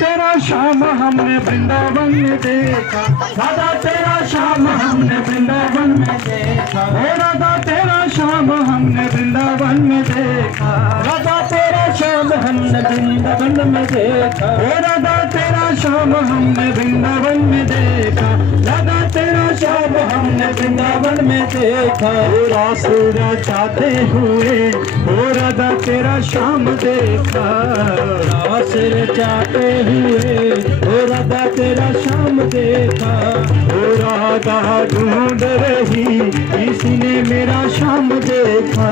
तेरा श्याम हमने वृंदावन में देखा, राधा तेरा श्याम हमने वृंदावन में देखा, ओ राधा तेरा श्याम हमने वृंदावन में देखा, राधा तेरा श्याम हमने वृंदावन में देखा, ओ राधा तेरा श्याम हमने वृंदावन में देखा, राधा तेरा श्याम हमने वृंदावन में देखा। ओ रासुर चाहते हुए ओ राधा तेरा श्याम देखा, रासुर चाहते हुए ओ राधा तेरा श्याम देखा, ओ राधा ढूंढ रही किसी ने मेरा श्याम देखा,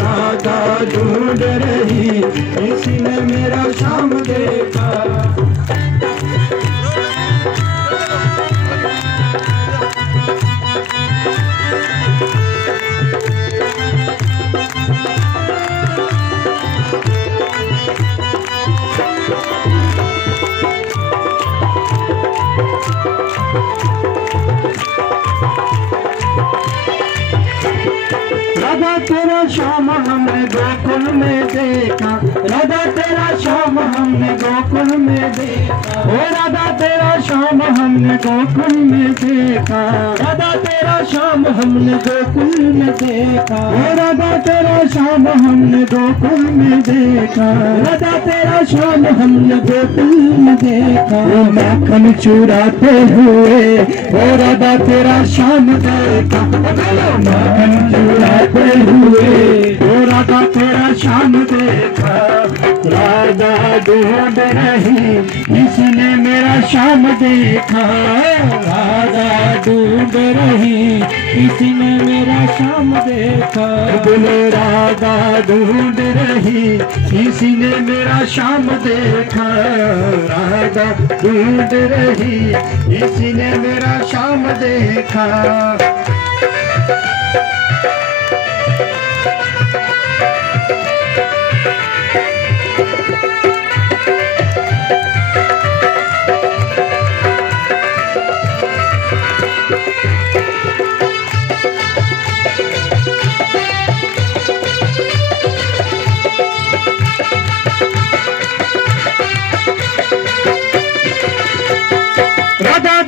राधा ढूंढ रही किसी ने मेरा श्याम देखा। राधा तेरा श्याम हमने गोकुल में देखा, राधा तेरा श्याम हमने गोकुल में देखा, ओ राधा तेरा श्याम हमने गोकुल में देखा, राधा तेरा श्याम हमने गोकुल में देखा, ओ राधा तेरा श्याम हमने गोकुल में देखा, राधा तेरा श्याम हमने गोकुल में देखा। ओ माखन चुराते हुए ओ राधा तेरा श्याम देखा, माखन चुराते हुए ओ राधा तेरा श्याम देखा, राधा ढूंढ रही इसने मेरा श्याम देखा, राधा ढूंढ रही इसने मेरा श्याम देखा, बोलो राधा ढूंढ रही किसी ने मेरा श्याम देखा, राधा ढूंढ रही किसी ने मेरा श्याम देखा।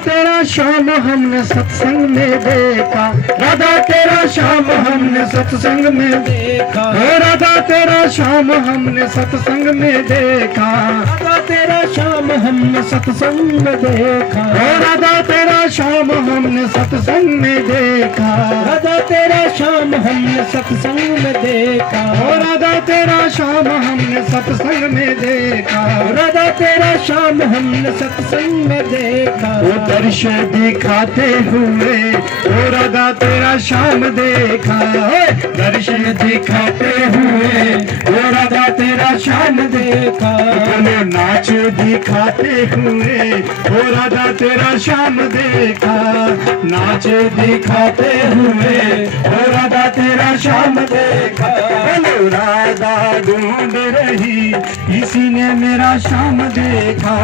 तेरा श्याम हमने सत्संग में देखा, राधा तेरा श्याम हमने सत्संग में देखा, राधा तेरा श्याम हमने सत्संग में देखा, राधा तेरा श्याम हमने सत्संग में देखा, राधा तेरा श्याम हमने सत्संग में देखा, राधा तेरा श्याम हमने सत्संग में देखा, राधा तेरा श्याम हमने सत्संग में देखा, राधा तेरा श्याम हमने सत्संग में देखा। दर्शन दिखाते हुए ओ राधा तेरा श्याम देखा, दर्शन दिखाते हुए ओ राधा तेरा श्याम देखा, नाच दिखाते हुए ओ राधा तेरा श्याम देखा, नाच दिखाते हुए ओ राधा तेरा श्याम देखा, राधा ढूंढ रही किसी ने मेरा श्याम देखा,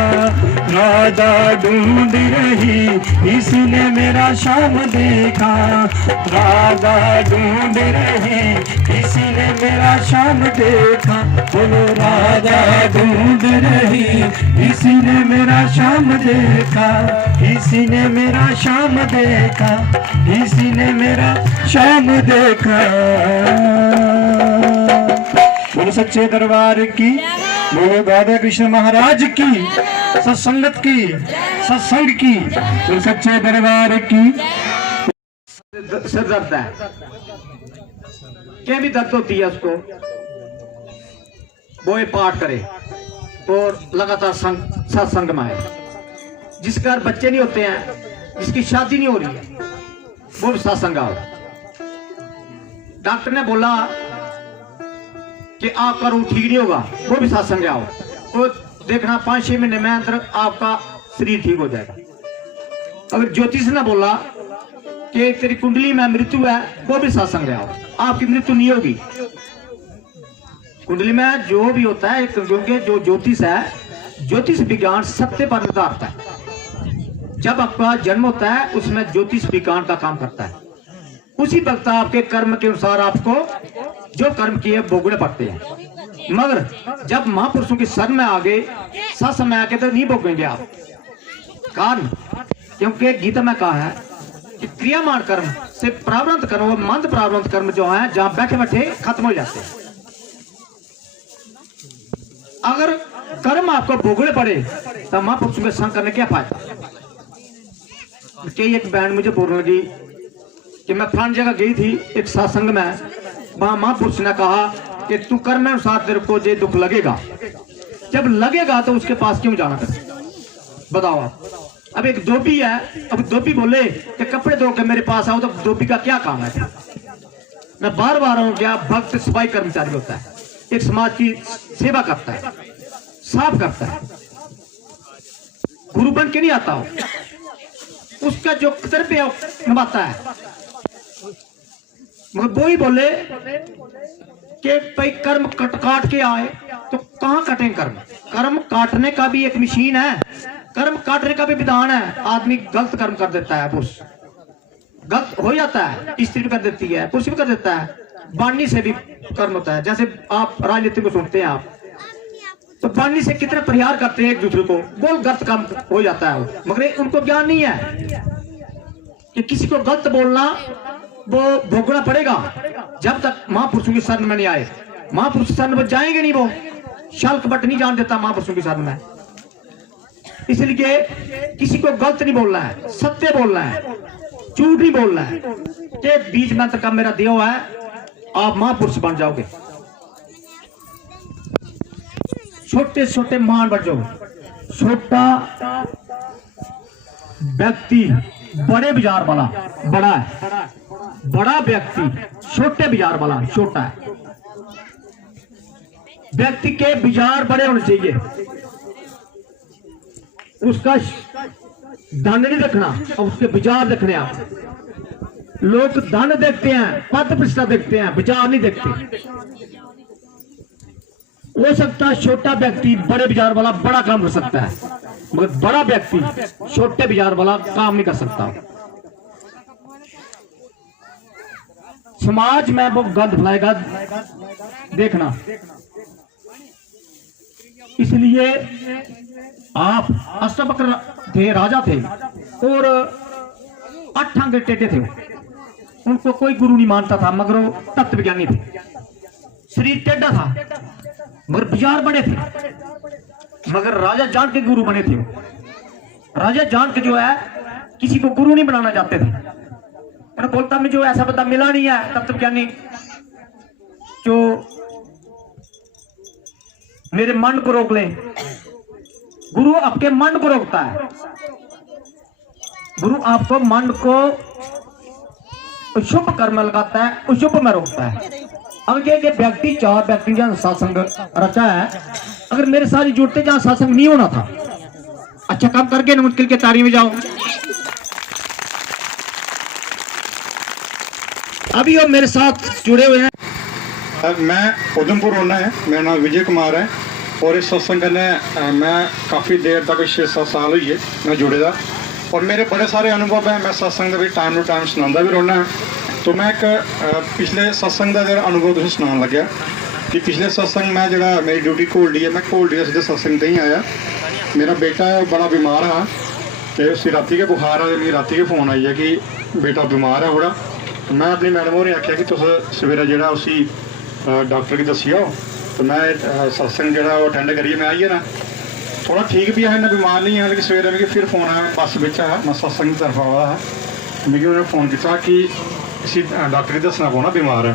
राधा ढूंढ रही किसी ने मेरा श्याम देखा, राधा ढूंढ रही किसी ने मेरा श्याम देखा, बोलो राधा ढूंढ रही किसी ने मेरा श्याम देखा, किसी ने मेरा श्याम देखा, किसी ने मेरा श्याम देखा। बोलो सच्चे दरबार की, बोलो राधा कृष्ण महाराज की, सत्संगत की, सत्संग की, बोलो सच्चे दरबार की। सिर दर्द है, क्या भी दर्द होती है उसको, वो ये पाठ करे और लगातार सत्संग में आए। जिसके घर बच्चे नहीं होते हैं, जिसकी शादी नहीं हो रही है, वो भी सत्संग आओ। डॉक्टर ने बोला कि आपका रूह ठीक नहीं होगा, वो भी सत्संग आओ, तो देखना 5-6 महीने में अंदर आपका शरीर ठीक हो जाएगा। अगर ज्योतिष ने बोला कि तेरी कुंडली में मृत्यु है, वो भी सत्संग आओ, आपकी मृत्यु नहीं होगी। कुंडली में जो भी होता है, क्योंकि जो ज्योतिष है, ज्योतिष विज्ञान सत्य पर आधारित है। जब आपका जन्म होता है, उसमें ज्योतिष विज्ञान का काम करता है। उसी वक्त आपके कर्म के अनुसार आपको जो कर्म किए भोगने पड़ते हैं। मगर जब महापुरुषों की शरण में आ गए, सत्संग में आके तो नहीं भोगेंगे आप। कारण क्योंकि गीता में कहा है कि क्रियामान कर्म से प्रारब्ध कर्म और मंद प्रारब्ध कर्म जो है जहां बैठे बैठे खत्म हो जाते हैं। अगर कर्म आपको भोगने पड़े तो महापुरुषों के संग करने क्या फायदा। कि एक बहन मुझे बोलने लगी कि मैं फलानी जगह गई थी एक सत्संग में, वहां महापुरुष ने कहा कि तू कर्म अनुसार तेरे को ये दुख लगेगा, जब लगेगा तो उसके पास क्यों जाना कर। बताओ आप। अब एक धोबी है, अब धोबी बोले कि कपड़े धो के मेरे पास आओ, तो धोबी का क्या काम है। मैं बार बार हूं क्या, भक्त सफाई कर्मचारी होता है, एक समाज की सेवा करता है, साफ करता है, गुरु बन के नहीं आता हो, उसका जो कर्तव्य निभाता है। मगर वो ही बोले कि भाई कर्म काट के आए, तो कहां कटें कर्म। कर्म काटने का भी एक मशीन है, कर्म काटने का भी विधान है। आदमी गलत कर्म कर देता है, पुरुष गलत हो जाता है, स्त्री भी कर देती है, पुरुष भी कर देता है, वाणी से भी कर्म होता है। जैसे आप राजनीति को सुनते हैं आप, तो वाणी से कितने परिहार करते हैं एक दूसरे को, वो गलत काम हो जाता है। मगर उनको ज्ञान नहीं है कि किसी को गलत बोलना वो भोगना पड़ेगा जब तक महापुरुषों की शरण में नहीं आए। महापुरुष शरण में जाएंगे नहीं, वो शाल्क बट नहीं जान देता महापुरुषों की शरण में। इसलिए किसी को गलत नहीं बोलना है, सत्य बोलना है, झूठ नहीं बोलना है। कि बीज मंत्र का मेरा देव है, आप महापुरुष बन जाओगे। छोटे छोटे महान बन जाओगे। छोटा व्यक्ति बड़े बाजार वाला बड़ा है, बड़ा व्यक्ति छोटे बाजार वाला छोटा है। व्यक्ति के बाजार बड़े होने चाहिए, उसका धन नहीं देखना और उसके बाजार देखने। आप लोग धन देखते हैं, पद प्रतिष्ठा देखते हैं, बाजार नहीं देखते। हो सकता है छोटा व्यक्ति बड़े बाजार वाला बड़ा काम कर सकता है, मगर बड़ा व्यक्ति छोटे बाजार वाला काम नहीं कर सकता। समाज में वो गंद फैलाएगा, देखना। इसलिए आप अष्टवक्र थे, राजा थे, और 8 अंग टेढ़े थे। उनको कोई गुरु नहीं मानता था, मगर वो तत्व ज्ञानी थे। शरीर टेढ़ा था मगर विचार बड़े थे, मगर राजा जान के गुरु बने थे। राजा जान के जो है किसी को गुरु नहीं बनाना चाहते थे। मैं बोलता मैं जो ऐसा बंदा मिला नहीं है तत्व ज्ञानी जो मेरे मन को रोक ले। गुरु आपके मन को रोकता है, गुरु आपको मन को शुभ कर्म लगाता है, अशुभ में रोकता है। अब ये व्यक्ति 4 व्यक्ति जहां सत्संग रचा है, अगर मेरे साथ जुड़ते जहां सत्संग नहीं होना था। अच्छा काम करके न मुश्किल के तारी में जाओ। अभी वो मेरे साथ जुड़े हुए हैं। मैं उधमपुर होना है, मेरा नाम विजय कुमार है, और इस सत्संग ने मैं काफ़ी देर तक 6-7 साल हुई है मैं जुड़े दा, और मेरे बड़े सारे अनुभव हैं। मैं सत्संग के टाइम टू टाइम सुना भी रहना है। तो मैं एक पिछले सत्संग का जो अनुभव तुझे सुना लग्या कि पिछले सत्संग में जो मेरी ड्यूटी घोलडी है, मैं घोलडी सीधे सत्संग से ही आया। मेरा बेटा है बड़ा बीमार है, तो उसकी राती के बुखार है, मेरी राती के फोन आई है कि बेटा बीमार है बड़ा। मैं अपनी मैडम होरें आख्या कि तुस सवेरे जो उसी डॉक्टर की दसी आओ। तो मैं सत्संग जो अटेंड करिए मैं आइए ना, थोड़ा ठीक भी है, इन्ना बीमार नहीं है। लेकिन सवेरे मिगी फिर फोन आया, बस बिच है, मैं सत्संग की तरफ आया है, मिगी उन्होंने फोन किया कि इसी डॉक्टर की दसना पौना बीमार है।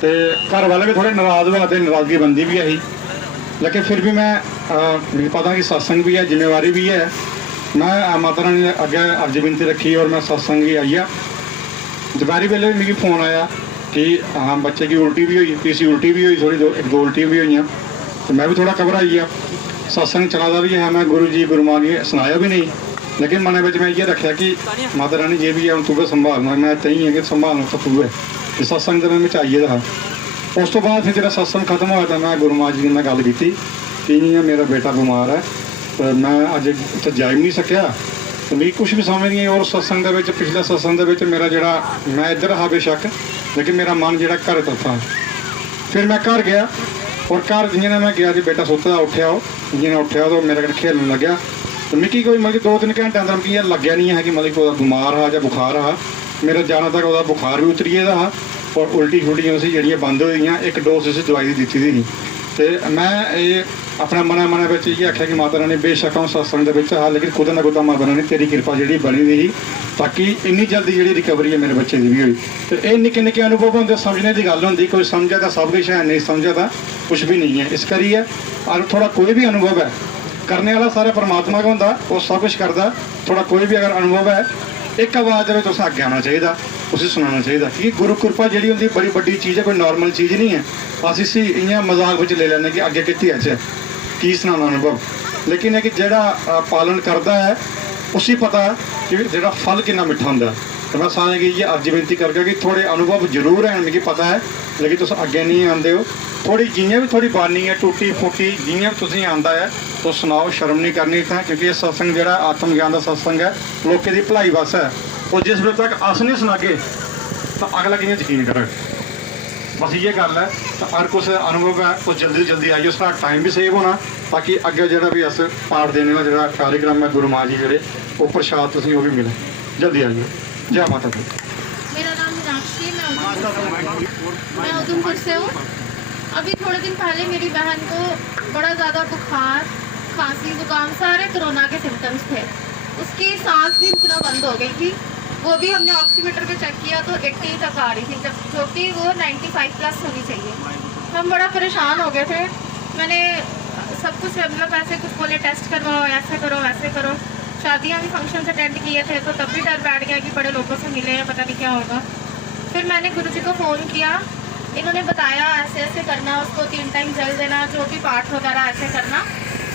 तो घर वाले भी थोड़े नाराज हुआ, नाराजगी बनती भी है, लेकिन फिर भी मैं मुझे पता कि सत्संग भी है, जिम्मेवारी भी है। मैं माता रानी ने अगे अर्ज विनती रखी और मैं सत्संग ही आई है। दोपहरी वेले भी मिगी फोन आया कि हाँ बच्चे की उल्टी भी हुई, तीसरी उल्टी भी हुई, थोड़ी 1-2 उल्टियाँ भी हुई। तो मैं भी थोड़ा घबराई गया। सत्संग चला भी है, मैं गुरु जी गुरु माँ की सुनाया भी नहीं, लेकिन मन में मैं ये रखा कि माता रानी जे भी है तू संभालना, मैं तही है कि संभालना तो तू है। तो सत्संग तो मैं चाहिए था। उस तो बाद फिर जो सत्संग खत्म होया तो मैं गुरु माँ जी ने गल की कि मेरा बेटा बीमार है, तो मैं अज उत्थे जा ही नहीं सकिया। तो मेरी कुछ भी समझ नहीं। और सत्संग के पिछले सत्संग के मेरा जोड़ा मैं इधर रहा बेशक, लेकिन मेरा मन जोड़ा घर तो था। फिर मैं घर गया और घर जियां मैं गया जी बेटा सुत्ता उठ्या जियां उठ्या तो मेरे कन्नै खेलन लग्या तो मिगी कोई मतलब 2-3 घंटे अंदर मिगी यार लग्गेआ नहीं है कि मतलब कोई बीमार हा जां बुखार हा। मेरा जाना तक ओह्दा बुखार भी उतरी गेदा हा और उल्टी शुल्टियां उसी जेह्ड़ियां बंद होई गेइयां। एक डोज उसी दवाई दी दित्ती दी ही ते मैं अपने मनै बिच इ'यै आखेआ कि माता रानी बेशक अ'ऊं सत्संग दे बिच हा लेकिन कुदै ना कुदै माता रानी तेरी कृपा जेह्ड़ी बनी दी ही ताकि इन्नी जल्दी जेह्ड़ी रिकवरी है मेरे बच्चे दी भी होई। ते एह् निक्के निक्के अनुभव होंदे, समझने दी गल्ल होंदी। कोई समझे तां सब किश है, नहीं समझे तां कुछ भी नहीं है। इस करियै थोड़ा कोई भी अनुभव है करने वाला सारा परमात्मा गै होंदा, ओह् सब कुछ करदा। थोड़ा कोई भी अगर अनुभव है एक आवाज़ दे तुसें अग्गें आना चाहिए, उसी सुनाना चाहिए क्योंकि गुरु कृपा जी होंगी बड़ी बड़ी चीज़ है, कोई नॉर्मल चीज़ नहीं है। अस इसी इ'यां मजाक में ले लैने कि अग्गे कितनी अच्छे की सुनाना अनुभव, लेकिन है कि जेह्ड़ा पालन करता है उसी पता है कि जेह्ड़ा फल कितना मिठा होंदा है। तो मैं सारें गी इ'यै अर्ज बेनती करगा कि थोड़े अनुभव जरूर हैं, मिगी पता है, लेकिन तुस अग्गे नहीं आंदे हो। थोड़ी जियां भी थोड़ी बानी है टूटी फूटी जियां भी तुसें आंदा है तो सुनाओ, शर्म नहीं करनी इत्थै, क्योंकि ये सत्संग जेह्ड़ा आत्म ज्ञान का सत्संग है लोकें दी भलाई वास्ते है। और जिस वेले तक अस नहीं सुनागे तो अगला कि'यां यकीन करग। बस इ'यै गल्ल है। तो हर कुछ अनुभव है तो जल्दी जल्दी आइयो, साढ़ा टाइम भी सेव होना ताकि अग्गे जेह्ड़ा भी अस पाठ देने का जेह्ड़ा कार्यक्रम है गुरु मां जी जेह्ड़े वो प्रसाद तुसें वो भी मिले। जल्दी आइयो। जय माता दी। मेरा नाम मीनाक्षी, मैं उधमपुर से हूँ। अभी थोड़े दिन पहले मेरी बहन को बड़ा ज़्यादा बुखार, खांसी, जुकाम, सारे कोरोना के सिम्टम्स थे। उसकी सांस भी इतना बंद हो गई थी। वो भी हमने ऑक्सीमीटर पे चेक किया तो 80 तक आ रही थी, जो कि वो 95 प्लस होनी चाहिए। हम बड़ा परेशान हो गए थे। मैंने सब कुछ मतलब ऐसे कुछ बोले टेस्ट करवाओ, ऐसे करो वैसे करो। शादियाँ भी फंक्शन अटेंड किए थे तो तब भी डर बैठ गया कि बड़े लोगों से मिले हैं, पता नहीं क्या होगा। फिर मैंने गुरुजी को फ़ोन किया, इन्होंने बताया ऐसे ऐसे करना, उसको 3 टाइम जल देना, जो भी पाठ वगैरह ऐसे करना,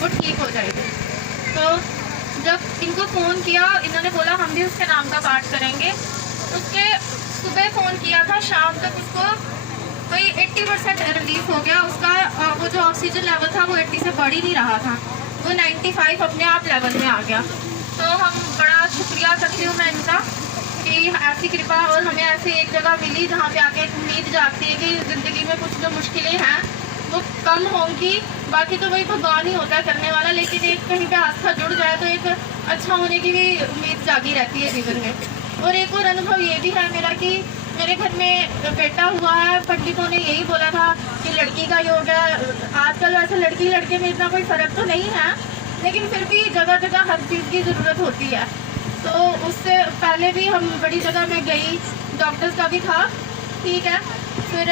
वो ठीक हो जाएगी। तो जब इनको फ़ोन किया इन्होंने बोला हम भी उसके नाम का पाठ करेंगे। उसके सुबह फ़ोन किया था, शाम तक उसको कोई 80% रिलीफ हो गया। उसका वो जो ऑक्सीजन लेवल था वो 80 से बढ़ ही नहीं रहा था, वो 95 अपने आप लेवल में आ गया। तो हम बड़ा शुक्रिया करती हूँ मैं इनका कि ऐसी कृपा और हमें ऐसी एक जगह मिली जहाँ पे आके एक उम्मीद जागती है कि ज़िंदगी में कुछ जो मुश्किलें हैं वो कम होंगी। बाकी तो वही भगवान ही होता है करने वाला, लेकिन एक कहीं पे आस्था जुड़ जाए तो एक अच्छा होने की भी उम्मीद जागी रहती है जीवन में। और एक और अनुभव ये भी है मेरा कि मेरे घर में बेटा हुआ है। पंडितों ने यही बोला था कि लड़की का योग है। आजकल वैसे लड़की लड़के में इतना कोई फ़र्क तो नहीं है, लेकिन फिर भी जगह जगह हर चीज़ की ज़रूरत होती है। तो उससे पहले भी हम बड़ी जगह में गई, डॉक्टर्स का भी था, ठीक है। फिर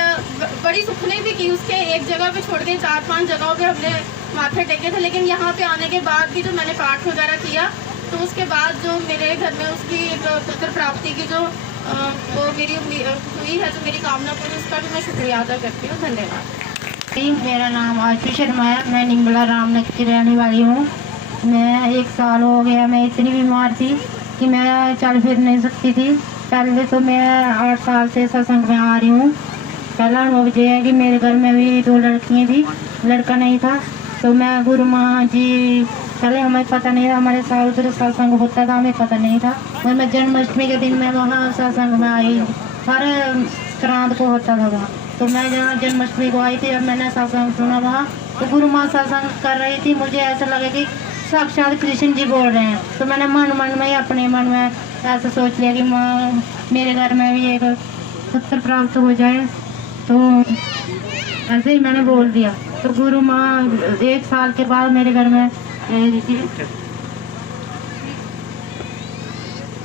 बड़ी सुखने भी की, उसके एक जगह पे छोड़ के 4-5 जगहों पे हमने माथे टेके थे। लेकिन यहाँ पे आने के बाद भी जो मैंने पाठ वगैरह किया तो उसके बाद जो मेरे घर में उसकी एक पुत्र प्राप्ति की जो वो मेरी हुई है, जो मेरी कामना पूरी, उसका भी मैं शुक्रिया अदा करती हूँ। धन्यवाद। मेरा नाम आशु शर्मा है, मैं निम्बला रामनगर की रहने वाली हूँ। मैं 1 साल हो गया, मैं इतनी बीमार थी कि मैं चल फिर नहीं सकती थी। पहले तो मैं 8 साल से सत्संग में आ रही हूँ। पहला अनुभव ये है कि मेरे घर में भी 2 लड़कियाँ थी, लड़का नहीं था। तो मैं गुरु माँ जी, पहले हमें पता नहीं था, हमारे साल उधर सत्संग होता था, हमें पता नहीं था। और मैं जन्माष्टमी के दिन मैं वहाँ सत्संग में आई, हर संक्रांत को होता था वहाँ। तो मैं जहाँ जन्माष्टमी को आई थी, अब मैंने सत्संग सुना वहाँ, तो गुरु माँ सत्संग कर रही थी। मुझे ऐसा लगा कि साक्षात कृष्ण जी बोल रहे हैं। तो मैंने मन में ही अपने मन में ऐसा सोच लिया कि माँ मेरे घर में भी एक पुत्र प्राप्त हो जाए। तो ऐसे ही मैंने बोल दिया। तो गुरु माँ 1 साल के बाद मेरे घर में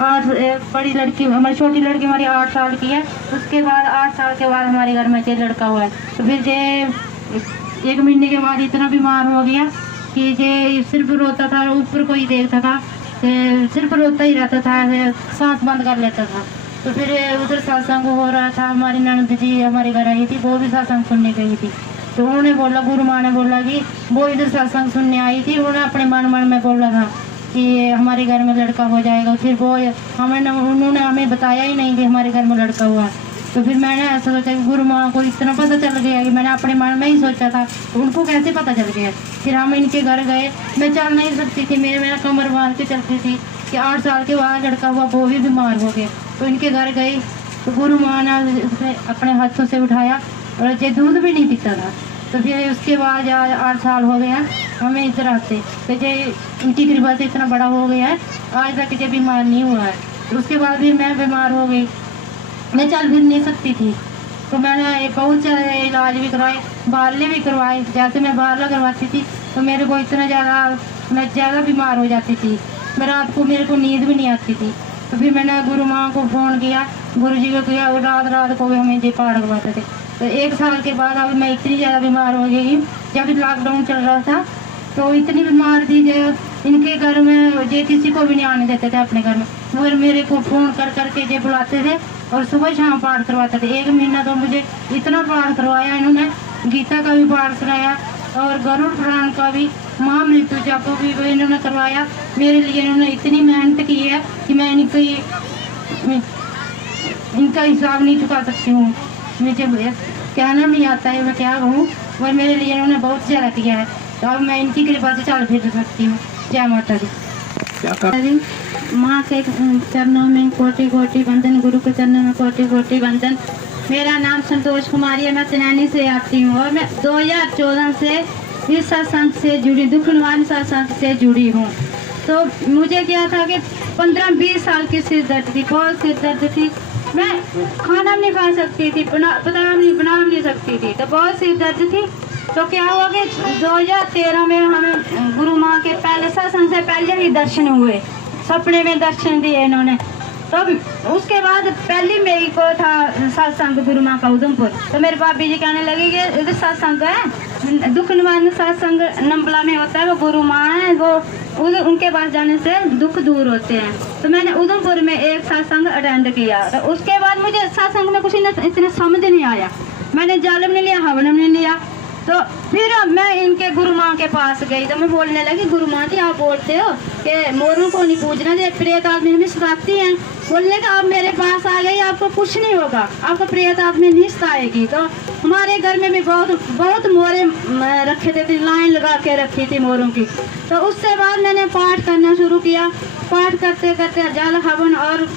8 बड़ी लड़की, हमारी छोटी लड़की हमारी 8 साल की है। उसके बाद 8 साल के बाद हमारे घर में ये लड़का हुआ है। तो फिर ये 1 महीने के बाद इतना बीमार हो गया कि ये सिर्फ रोता था, ऊपर कोई देखता था, सिर्फ रोता ही रहता था, सांस बंद कर लेता था। तो फिर उधर सत्संग हो रहा था, हमारी ननद जी हमारे घर आई थी, वो भी सत्संग सुनने गई थी। तो उन्होंने बोला, गुरु माँ ने बोला कि वो इधर सत्संग सुनने आई थी, उन्होंने अपने मन में बोला था कि हमारे घर में लड़का हो जाएगा। फिर वो उन्होंने हमें बताया ही नहीं कि हमारे घर में लड़का हुआ। तो फिर मैंने ऐसा सोचा कि गुरु माँ को इतना पता चल गया कि मैंने अपने मन में ही सोचा था, तो उनको कैसे पता चल गया। फिर हम इनके घर गए, मैं चल नहीं सकती थी, मेरा कमर बांध के चलती थी कि 8 साल के बाद लड़का हुआ, वो भी बीमार हो गए। तो इनके घर गई तो गुरु माँ ने उसे अपने हाथों से उठाया और ये दूध भी नहीं पीता था। तो फिर उसके बाद 8 साल हो गए हैं हमें इधर आते। तो ये उनकी कृपा से इतना बड़ा हो गया है, आज तक ये बीमार नहीं हुआ है। तो उसके बाद भी मैं बीमार हो गई, मैं चल फिर नहीं सकती थी। तो मैंने बहुत सारे इलाज भी करवाए, बारले भी करवाए। जैसे मैं बारला करवाती थी तो मेरे को इतना मैं ज़्यादा बीमार हो जाती थी, मैं रात को मेरे को नींद भी नहीं आती थी। तो फिर मैंने गुरु माँ को फ़ोन किया, गुरु जी को किया, वो रात को भी हमें ये पाठ करवाते थे। तो 1 साल के बाद अब मैं इतनी ज़्यादा बीमार हो गई, जब लॉकडाउन चल रहा था तो इतनी बीमार थी जो इनके घर में ये किसी को भी नहीं आने देते थे अपने घर में, मगर मेरे को फ़ोन कर करके ये बुलाते थे और सुबह शाम पाठ करवाते थे। 1 महीना तो मुझे इतना पाठ करवाया इन्होंने, गीता का भी पाठ सुनाया और गरुड़ पुराण का भी, महामृत्यु जापो भी इन्होंने करवाया। मेरे लिए इन्होंने इतनी मेहनत की है कि मैं इनका हिसाब नहीं चुका सकती हूँ। मुझे कहना नहीं आता है मैं क्या कहूँ, पर मेरे लिए इन्होंने बहुत ज़्यादा किया है। तो अब मैं इनकी कृपा से चल फिर सकती हूँ। जय माता दी। माँ के चरणों में कोटि कोटि वंदन, गुरु के चरणों में कोटि कोटि वंदन। मेरा नाम संतोष कुमारी है, मैं चनैनी से आती हूँ और मैं 2014 से इस सत्संग से जुड़ी, दुख निवारण सत्संग से जुड़ी हूँ। तो मुझे क्या था कि 15-20 साल की सिर दर्द थी, बहुत सिर दर्द थी, मैं खाना नहीं खा सकती थी, बना नहीं सकती थी, तो बहुत सिर दर्द थी। तो क्या हुआ कि 2013 में हमें गुरु माँ के पहले सत्संग से पहले ही दर्शन हुए, सपने में दर्शन दिए इन्होंने। तो उसके बाद पहली मई को था सत्संग गुरु माँ का उधमपुर। तो मेरे भाभी जी कहने लगी कि इधर सत्संग है, दुख निवारण सत्संग नंबला में होता है, वो गुरु माँ है, वो उनके पास जाने से दुख दूर होते हैं। तो मैंने उधमपुर में एक सत्संग अटेंड किया। तो उसके बाद मुझे सत्संग में कुछ इतना समझ नहीं आया, मैंने जालम नहीं लिया, हवन नहीं लिया। तो फिर मैं इनके गुरु माँ के पास गई, तो मैं बोलने लगी, गुरु माँ जी आप बोलते हो कि मोरों को नहीं पूजना, जो प्रेत आदमी हमें सताती हैं। बोलने का आप मेरे पास आ गई, आपको कुछ नहीं होगा, आपको प्रेत आदमी नहीं सताएगी। तो हमारे घर में भी बहुत मोरे रखे थे, लाइन लगा के रखी थी मोरों की। तो उससे बाद मैंने पाठ करना शुरू किया। पाठ करते करते जल हवन और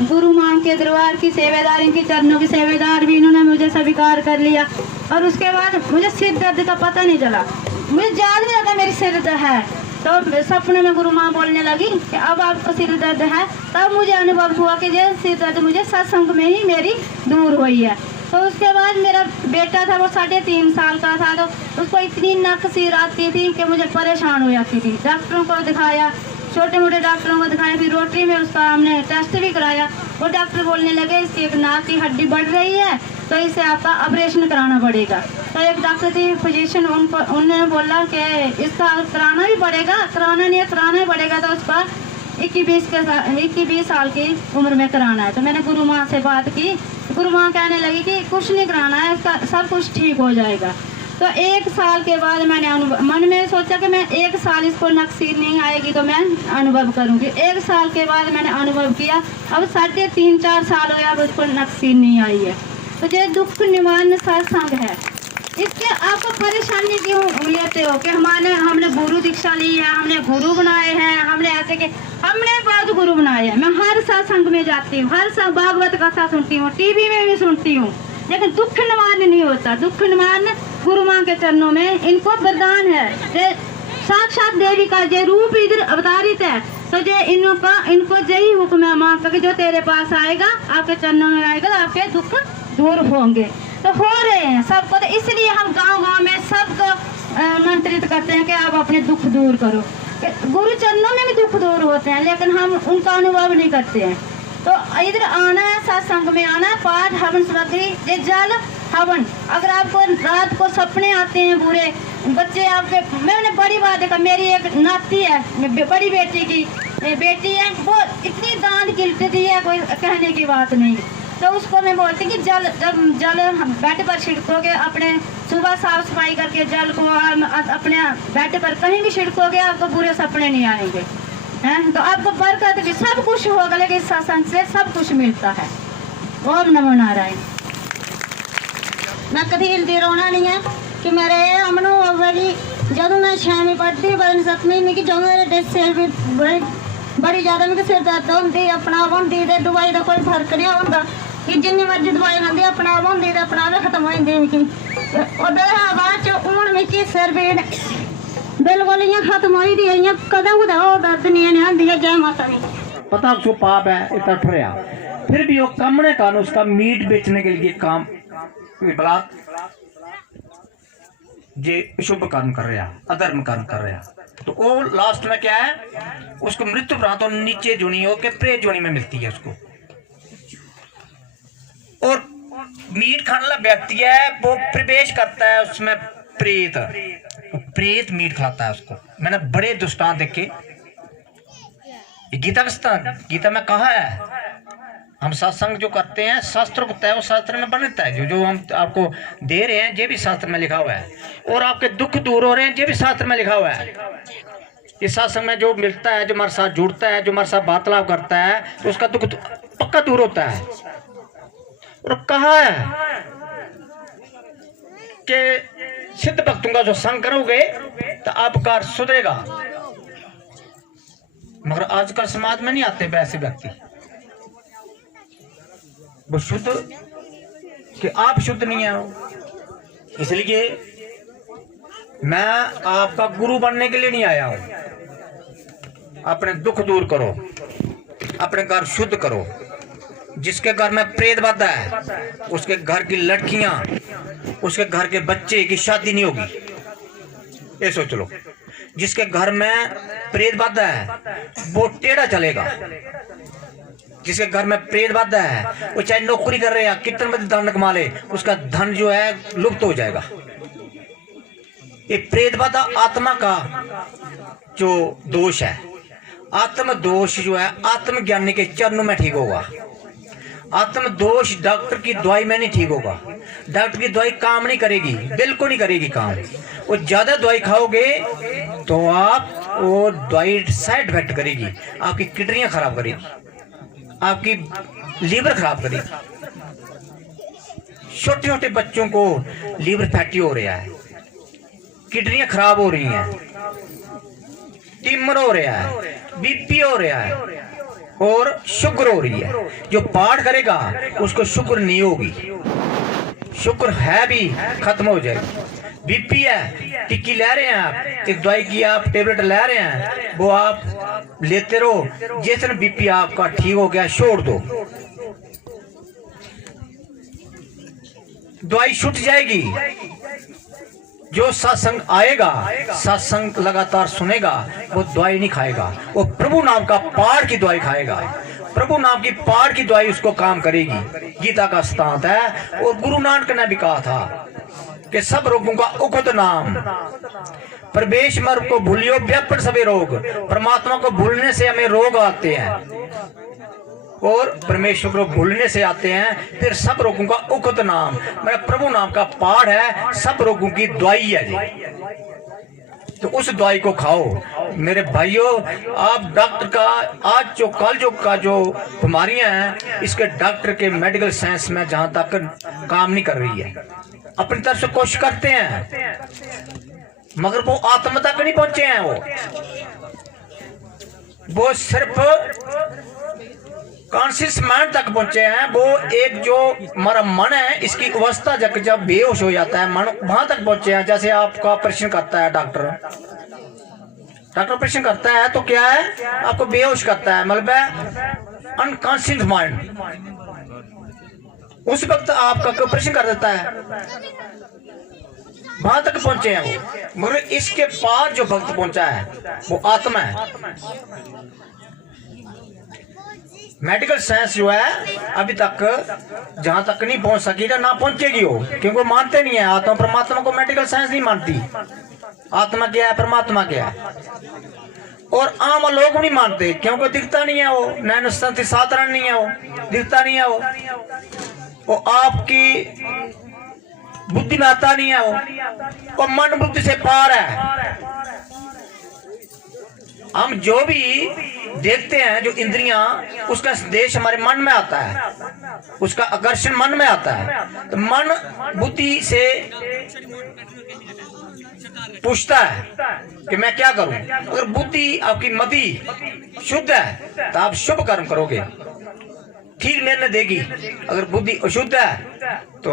गुरु माँ के दरबार की सेवेदार, इनकी चरणों की सेवेदार भी इन्होंने मुझे स्वीकार कर लिया। और उसके बाद मुझे सिर दर्द का पता नहीं चला, मुझे याद नहीं आता मेरी सिर दर्द है। तो सपने में गुरु माँ बोलने लगी कि अब आपको सिर दर्द है। तब मुझे अनुभव हुआ कि ये सिर दर्द मुझे सत्संग में ही मेरी दूर हुई है। तो उसके बाद मेरा बेटा था, वो 3.5 साल का था, तो उसको इतनी नक सिर आती थी कि मुझे परेशान हो जाती थी। डॉक्टरों को दिखाया, छोटे मोटे डॉक्टरों को दिखाया, फिर रोटरी में उसका हमने टेस्ट भी कराया। वो डॉक्टर बोलने लगे इसकी एक नाक की हड्डी बढ़ रही है, तो इसे आपका ऑपरेशन कराना पड़ेगा। तो एक डॉक्टर थी फिजिशियन, उन्होंने बोला कि इसका कराना भी पड़ेगा, कराना नहीं है कराना ही पड़ेगा, तो उसका 21 साल की उम्र में कराना है। तो मैंने गुरु माँ से बात की, गुरु माँ कहने लगी कि कुछ नहीं कराना है, इसका सब कुछ ठीक हो जाएगा। तो 1 साल के बाद मैंने मन में सोचा कि मैं 1 साल इसको नक्सीर नहीं आएगी तो मैं अनुभव करूंगी। 1 साल के बाद मैंने अनुभव किया, अब 3.5-4 साल हो गया, अब उसको नक्सीर नहीं आई है। तो ये दुख निवारण सत्संग है, इसके आपको परेशानी क्यों लेते हो कि हमने गुरु दीक्षा ली है, हमने गुरु बनाए हैं, हमने ऐसे के हमने बहुत गुरु बनाए हैं। मैं हर सत्संग में जाती हूँ, हर भागवत कथा सुनती हूँ, टीवी में भी सुनती हूँ, लेकिन दुख निवारण नहीं होता। दुख निवारण गुरु माँ के चरणों में इनको वरदान है, साक्षात देवी का ये रूप इधर अवतारित है। तो ये इनको यही हुक्म है माँ का कि जो तेरे पास आएगा, आपके चरणों में आएगा, तो आपके दुख दूर होंगे। तो हो रहे हैं सबको, तो इसलिए हम गांव-गांव में सबको आमंत्रित करते हैं कि आप अपने दुख दूर करो। गुरु चरणों में भी दुख दूर होते हैं, लेकिन हम उनका अनुभव नहीं करते हैं। तो इधर आना है, सत्संग में आना है, पाठ हवन सामग्री, ये जल हवन। अगर आपको रात को सपने आते हैं बुरे, बच्चे आपके, मैंने बड़ी बात देखा, मेरी एक नाती है, बड़ी बेटी की बेटी है, वो इतनी दांत गिलती है, कोई कहने की बात नहीं। तो उसको मैं बोलती कि जब जल बेड पर छिड़कोगे, अपने सुबह साफ सफाई करके जल को अपने बेड पर कहीं भी छिड़कोगे, आपको बुरे सपने नहीं आएंगे हैं। तो आपको बरकत भी सब कुछ होगा, लेकिन सत्संग से सब कुछ मिलता है। ओम नमो नारायण। मैं कभी हिलती रोना नहीं है कि मेरे अमनों वाली जब मैं 6वीं पढ़ती, बड़ी 7वीं में कि जो मेरे सिर भी बड़ी ज़्यादा मेरे सिर दर्द होती, अपना होती, दवाई का कोई फर्क नहीं होता। कि जिन्नी मर्जी दवाई खांदी अपने आप होंदी ते अपने आप खत्म हो जाती मिगी। ओह्दे बाद च हून मिगी सिर पीड़ बिल्कुल इ'यां खत्म होई दी, इ'यां कदें कुदै होर दर्द नहीं आंदी है। जय माता दी। पता उसको पाप है इतना ठहरा, फिर भी वो कमने का उसका मीट बेचने के लिए काम बलात् जे शुभ कर्म कर रहा, अधर्म कर्म कर रहा, तो वो लास्ट में क्या है, उसको मृत्यु प्रांत तो नीचे जुनी हो के प्रेत जुनी में मिलती है उसको। और मीट खाने वाला व्यक्ति है वो प्रवेश करता है उसमें प्रेत, प्रेत मीट खाता है उसको। मैंने बड़े दुष्टांत देखे गीता में कहा है। हम सत्संग जो करते हैं शास्त्र को तय, वो शास्त्र में बनता है। जो हम आपको दे रहे हैं ये भी शास्त्र में लिखा हुआ है, और आपके दुख दूर हो रहे हैं ये भी शास्त्र में लिखा हुआ है। इस सत्संग में जो मिलता है, जो हमारे साथ जुड़ता है, जो हमारे साथ वार्तालाप करता है, तो उसका दुख पक्का दूर होता है। और कहा है कि सिद्ध भक्तों का जो संग करोगे तो आपका सुधरेगा। मगर आजकल समाज में नहीं आते वैसे व्यक्ति, वो शुद्ध कि आप शुद्ध नहीं है। इसलिए मैं आपका गुरु बनने के लिए नहीं आया हूं। अपने दुख दूर करो, अपने घर शुद्ध करो। जिसके घर में प्रेत बाधा है उसके घर की लड़कियां, उसके घर के बच्चे की शादी नहीं होगी, ये सोच लो। जिसके घर में प्रेत बाधा है वो टेढ़ा चलेगा। जिसके घर में प्रेत बाधा है वो चाहे नौकरी कर रहे हैं, कितने बड़े धन कमा ले, उसका धन जो है लुप्त हो जाएगा। ये प्रेत बाधा आत्मा का जो दोष है, आत्म दोष जो है आत्मज्ञानी के चरणों में ठीक होगा। आत्म दोष डॉक्टर की दवाई में नहीं ठीक होगा। डॉक्टर की दवाई काम नहीं करेगी, बिल्कुल नहीं करेगी काम। वो ज्यादा दवाई खाओगे तो आप वो दवाई साइड इफेक्ट करेगी, आपकी किडनियां खराब करेगी, आपकी लीवर खराब करेगी। छोटे छोटे बच्चों को लीवर फैटी हो रहा है, किडनियां खराब हो रही हैं, टिमर हो रहा है, बीपी हो रहा है और शुगर हो रही है। जो पाठ करेगा उसको शुगर नहीं होगी, शुगर है भी खत्म हो जाएगी। बीपी है, टिक्की ले रहे हैं आप, एक दवाई की आप टेबलेट ले रहे हैं, वो आप लेते रहो। जिस दिन बीपी आपका ठीक हो गया छोड़ दो, दवाई छूट जाएगी। जो सत्संग आएगा, सत्संग लगातार सुनेगा, वो दवाई नहीं खाएगा, वो प्रभु नाम का पाठ की दवाई खाएगा। प्रभु नाम की पाठ की दवाई उसको काम करेगी। गीता का सिद्धांत है। और गुरु नानक ने भी कहा था कि सब रोगों का उकत नाम, परमेश्वर को भूलियो व्यापन सभी रोग। परमात्मा को भूलने से हमें रोग आते हैं और परमेश्वर को भूलने से आते हैं। फिर सब रोगों का उकत नाम, मेरा प्रभु नाम का पाठ है, सब रोगों की दवाई है जी। तो उस दवाई को खाओ मेरे भाइयों। आप डॉक्टर का आज जो कल जो का जो बीमारियां हैं, इसके डॉक्टर के मेडिकल साइंस में जहां तक काम नहीं कर रही है। अपनी तरफ से कोशिश करते हैं मगर वो आत्मा तक नहीं पहुंचे हैं। वो सिर्फ कॉन्शियस माइंड तक पहुंचे हैं। वो एक जो हमारा मन है, इसकी अवस्था जब बेहोश हो जाता है मन, वहां तक पहुंचे हैं। जैसे आपका ऑपरेशन करता है डॉक्टर ऑपरेशन करता है तो क्या है, आपको बेहोश करता है, मतलब अनकॉन्शियस माइंड। उस वक्त आपका ऑपरेशन कर देता है, वहां तक पहुंचे हैं वो। मगर इसके पार जो भक्त पहुंचा है वो आत्मा है। मेडिकल साइंस जो है अभी तक जहां तक नहीं पहुंच सकी ना पहुंचेगी वो, क्योंकि वो मानते नहीं है आत्मा परमात्मा को। मेडिकल साइंस नहीं मानती आत्मा क्या है, परमात्मा क्या है। और आम लोग नहीं मानते क्योंकि दिखता नहीं है वो, नैनो संति साधारण नहीं है वो, दिखता नहीं है वो आपकी बुद्धि में आता नहीं है वो मन बुद्धि से पार है। हम जो भी देखते हैं, जो इंद्रियां, उसका संदेश हमारे मन में आता है, उसका आकर्षण मन में आता है। तो मन बुद्धि से पूछता है कि मैं क्या करूं। अगर बुद्धि आपकी मति शुद्ध है तो आप शुभ कर्म करोगे, ठीक निर्णय देगी। अगर बुद्धि अशुद्ध है तो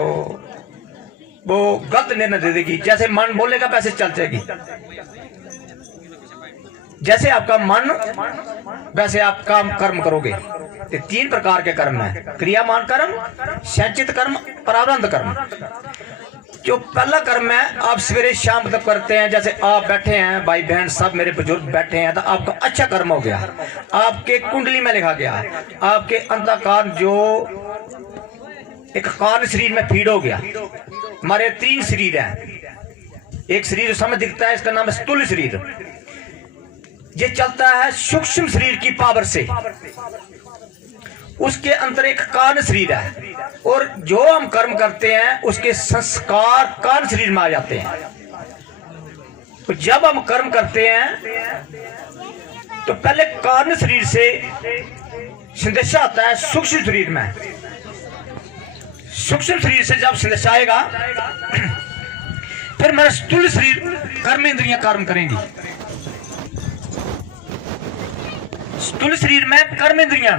वो गलत निर्णय दे देगी। जैसे मन बोलेगा वैसे चल जाएगी। जैसे आपका मन वैसे आप काम कर्म करोगे। तो 3 प्रकार के कर्म है, क्रियामान कर्म, संचित कर्म, प्रारब्ध कर्म। जो पहला कर्म है आप सवेरे शाम तक करते हैं। जैसे आप बैठे हैं, भाई बहन सब मेरे बुजुर्ग बैठे हैं, तो आपका अच्छा कर्म हो गया, आपके कुंडली में लिखा गया, आपके अंतःकार जो एक कारण शरीर में फीड हो गया। हमारे 3 शरीर हैं। एक शरीर जो सामने दिखता है इसका नाम है स्थूल शरीर। ये चलता है सूक्ष्म शरीर की पावर से। उसके अंदर एक कारण शरीर है और जो हम कर्म करते हैं उसके संस्कार कारण शरीर में आ जाते हैं। तो जब हम कर्म करते हैं तो पहले कारण शरीर से संदेशा आता है सूक्ष्म शरीर में। सूक्ष्म शरीर से जब संदेशा आएगा फिर मेरा स्थूल शरीर कर्म इंद्रियां कर्म करेंगी। स्थूल शरीर में कर्म इंद्रियां,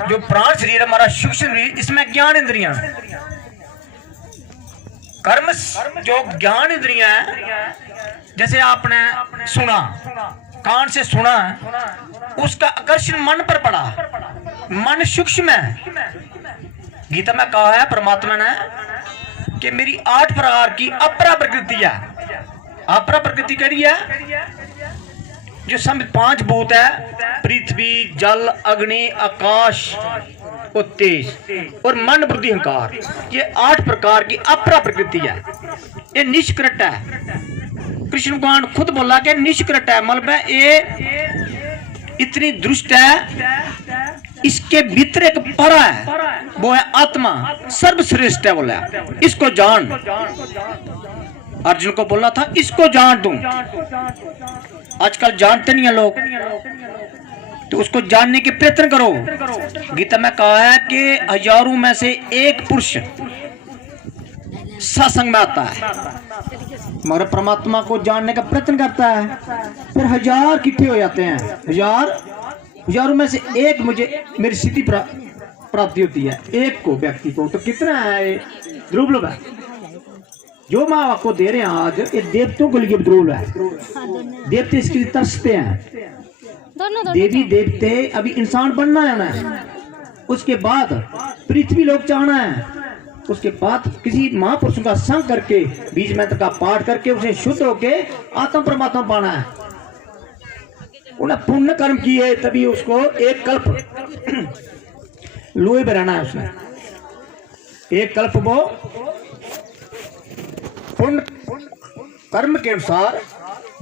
जो प्राण शरीर हमारा सूक्ष्म शरीर, इसमें ज्ञान इंद्रियां। कर्म जो ज्ञान इंद्रियां है, जैसे आपने सुना, कान से सुना, उसका आकर्षण मन पर पड़ा, मन सूक्ष्म है। गीता में कहा है परमात्मा ने कि मेरी 8 प्रकार की अपरा प्रकृति है। अपरा प्रकृति कही है जो सब 5 भूत है, पृथ्वी, जल, अग्नि, आकाश और तेज और मन, बुद्धि, अहंकार। ये 8 प्रकार की अपरा प्रकृति है। ये निष्कृत है। कृष्ण भगवान खुद बोला कि निष्कृत है, मतलब ये इतनी दुष्ट है, इसके भीतर एक परा है, वो है आत्मा, सर्वश्रेष्ठ है। बोला इसको जान, अर्जुन को बोला था इसको जान तू। आजकल जानते नहीं है लोग, तो उसको जानने के प्रयत्न करो। गीता में कहा है कि हजारों में से एक पुरुष सत्संग में आता है, मगर परमात्मा को जानने का प्रयत्न करता है, फिर 1000 इकट्ठे हो जाते हैं। हजारों में से एक मुझे मेरी स्थिति प्राप्ति होती है, एक को व्यक्ति को। तो कितना है दुर्लभ है जो मैं आपको दे रहे हैं आज। ये देवतों के लिए दुर्लभ है। देवते इसके लिए तरसते हैं। देवी देवते अभी इंसान बनना है ना, उसके बाद पृथ्वी लोक चाहना है, उसके बाद किसी महापुरुष का संग करके बीज मंत्र का पाठ करके उसे शुद्ध होके आत्म परमात्मा पाना है। उन्हें पुण्य कर्म किए तभी उसको एक कल्प लोहे में रहना है। उसमें एक कल्प वो पुण्य कर्म के अनुसार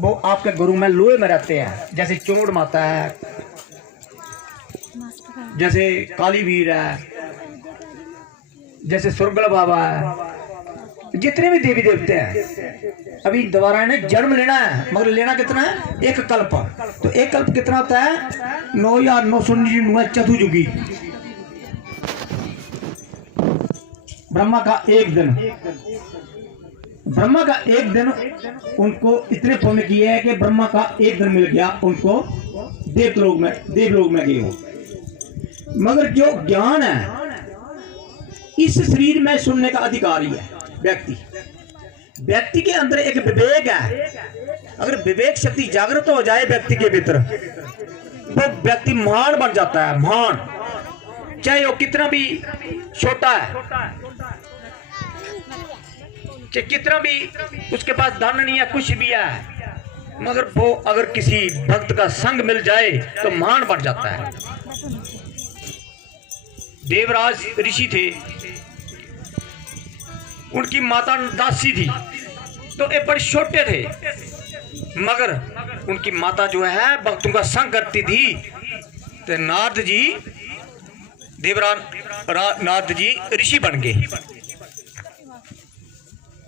वो आपके गुरु में लोहे में रहते हैं। जैसे चोड़ माता है, जैसे काली वीर है, जैसे सुरगल बाबा है, जितने भी देवी देवते हैं। अभी दोबारा इन्हें जन्म लेना है, मगर लेना कितना है? एक कल्प। तो एक कल्प कितना होता है? 9,999 चतुर्युगी। ब्रह्मा का एक दिन, ब्रह्मा का एक दिन उनको इतने पुण्य किए है कि ब्रह्मा का एक दिन मिल गया उनको देवलोक में गए हो। मगर जो ज्ञान है इस शरीर में सुनने का अधिकारी है व्यक्ति के अंदर एक विवेक है। अगर विवेक शक्ति जागृत हो जाए व्यक्ति के भीतर, तो व्यक्ति महान बन जाता है। महान, चाहे वो कितना भी छोटा है, चाहे कितना भी उसके पास धन नहीं है, कुछ भी है, मगर वो अगर किसी भक्त का संग मिल जाए तो महान बन जाता है। देवराज ऋषि थे, उनकी माता दासी थी, तो ये बड़े छोटे थे, मगर उनकी माता जो है भक्तों का संग करती थी। तो नारद जी, देवराज नारद जी ऋषि बन गए।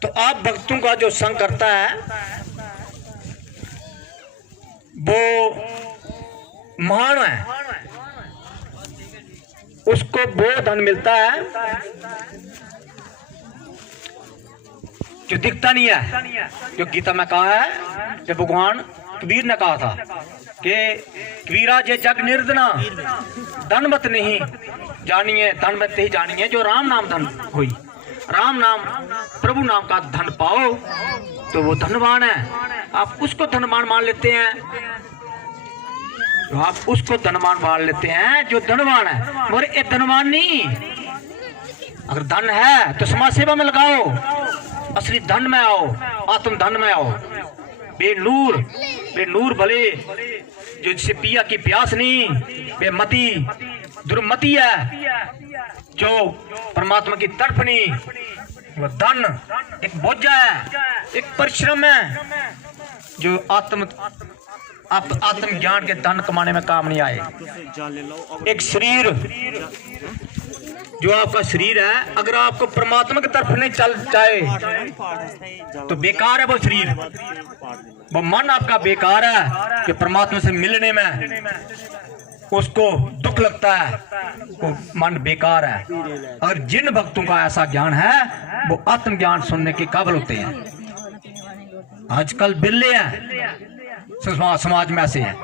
तो आप भक्तों का जो संग करता है वो महान है, उसको वो धन मिलता है जो दिखता नहीं है। जो गीता में कहा है कि भगवान कबीर ने कहा था कि कबीरा जे जग निर्धना धन मत नहीं जानिए, धन मत ही जानिए जो राम नाम धन हुई। राम नाम प्रभु नाम का धन पाओ तो वो धनवान है। आप उसको धनवान मान लेते हैं, आप उसको धनवान मान लेते हैं जो धनवान है, मगर ये धनवान नहीं। अगर धन है तो समाज सेवा में लगाओ, असली धन में आओ, आत्म धन में आओ। बेनूर भले जो जिसे पिया की प्यास नहीं, बेमती दुर्मति है जो परमात्मा की तरफ नहीं। वो धन एक बोझा है, एक परिश्रम है जो आत्म ज्ञान के धन कमाने में काम नहीं आए। एक शरीर जो आपका शरीर है, अगर आपको परमात्मा की तरफ नहीं चल जाए तो बेकार है वो शरीर। वो मन आपका बेकार है कि परमात्मा से मिलने में उसको दुख लगता है, वो मन बेकार है। अगर जिन भक्तों का ऐसा ज्ञान है वो आत्म ज्ञान सुनने के काबिल होते हैं। आजकल बिल्ले हैं समाज में ऐसे हैं।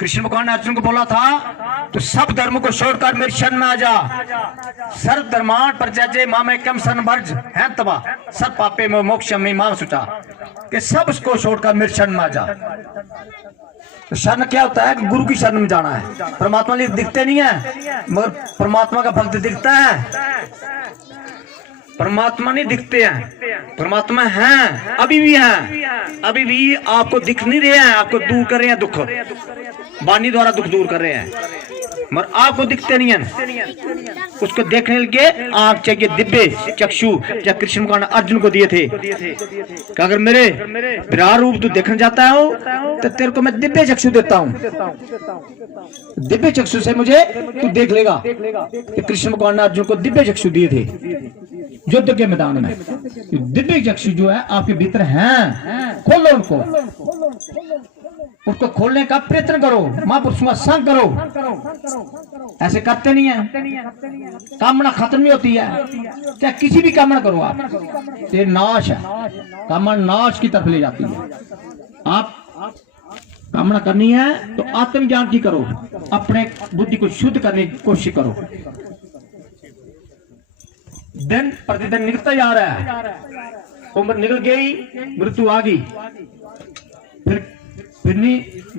कृष्ण भगवान ने अर्जुन को बोला था तो सब धर्म को छोड़कर मेरे शरण में आ जा। सर्व धर्मान परित्यज्य मामेकम शरणवर्ज है तबा सब पापे में मोक्षम माम सुचा, कि सब उसको छोड़कर मेरे शरण में आ जा। तो शरण क्या होता है? गुरु की शरण में जाना है। परमात्मा दिखते नहीं है, मगर परमात्मा का भक्त दिखता है। परमात्मा नहीं दिखते हैं, परमात्मा हैं, अभी भी हैं, अभी भी आपको दिख नहीं रहे हैं, आपको दूर कर रहे हैं दुख, वाणी द्वारा दुख दूर कर रहे हैं, मगर आपको दिखते नहीं हैं। उसको देखने लगे आंख चाहिए, दिव्य चक्षु, जब कृष्ण भगवान अर्जुन को दिए थे कि अगर मेरे विराट रूप तू देखने जाता है तो तेरे को मैं दिव्य चक्षु देता हूँ, दिव्य चक्षु से मुझे तू देख लेगा। कृष्ण भगवान ने अर्जुन को दिव्य चक्षु दिए थे युद्ध के मैदान में। दिव्य चक्षु जो है आपके भीतर हैं, खोलो उसको खोलने का प्रयत्न करो, महापुरुषों का संग करो। ऐसे करते नहीं है, कामना खत्म नहीं होती है, चाहे किसी भी कामना करो आप, ये नाश है, कामना नाश की तरफ ले जाती है। आप कामना करनी है तो आत्मज्ञान की करो, अपने बुद्धि को शुद्ध करने की कोशिश करो। दिन प्रतिदिन निकलता जा रहा है, उम्र निकल गई, मृत्यु आ गई, फिर नहीं